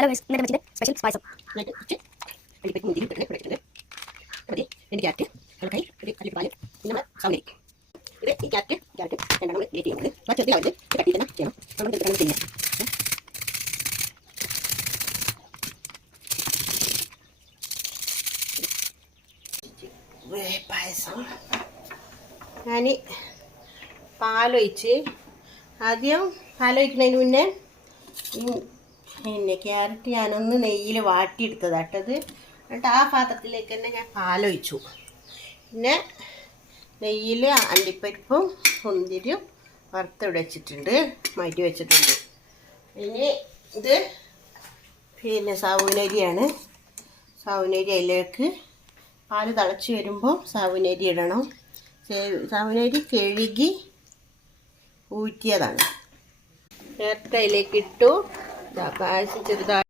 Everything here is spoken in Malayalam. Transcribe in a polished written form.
ഹലോ ഗൈസ്, ഇന്നത്തെ വെച്ചിട്ട് സ്പെഷ്യൽ പായസം. അണ്ടിപ്പരിപ്പ് മുന്തിരി ഇട്ടിട്ട് ഇട്ടിട്ടുണ്ട്. മതി 2 ക്യാരറ്റ് കൈ ഒരു കല്ലിപ്പ് പാല് പിന്നെ നമ്മൾ സൗകര്യം ഇത് ഈ ക്യാരറ്റ് രണ്ടെണ്ണം നമ്മൾ ഗ്രേറ്റ് ചെയ്യുന്നത് അപ്പോൾ ചെറുതാവില്ല കട്ടി തന്നെ ചെയ്യണം. നമ്മൾ ചെറുതാണ് തിന്നാം. പായസം ഞാൻ പാലൊഴിച്ച് ആദ്യം പാലൊഴിക്കുന്നതിന് മുന്നേ പിന്നെ ക്യാരറ്റ് ഞാനൊന്ന് നെയ്യിൽ വാട്ടിയെടുത്തതാട്ടത്. എന്നിട്ട് ആ പാത്രത്തിലേക്ക് തന്നെ ഞാൻ പാലൊഴിച്ചു. പിന്നെ നെയ്യിൽ അണ്ടിപ്പരിപ്പും മുന്തിരിയും വറുത്ത് വെച്ചിട്ടുണ്ട്, മാറ്റി വെച്ചിട്ടുണ്ട്. ഇനി ഇത് പിന്നെ സാവുനരിയാണ്. സാവുനരി അതിലേക്ക് പാല് തിളച്ച് വരുമ്പോൾ സാവുനരി ഇടണം. സാവുനരി കഴുകി ഊറ്റിയതാണ്. നേരത്തെ അതിലേക്ക് ഇട്ടു. പായസം ചെറുതായി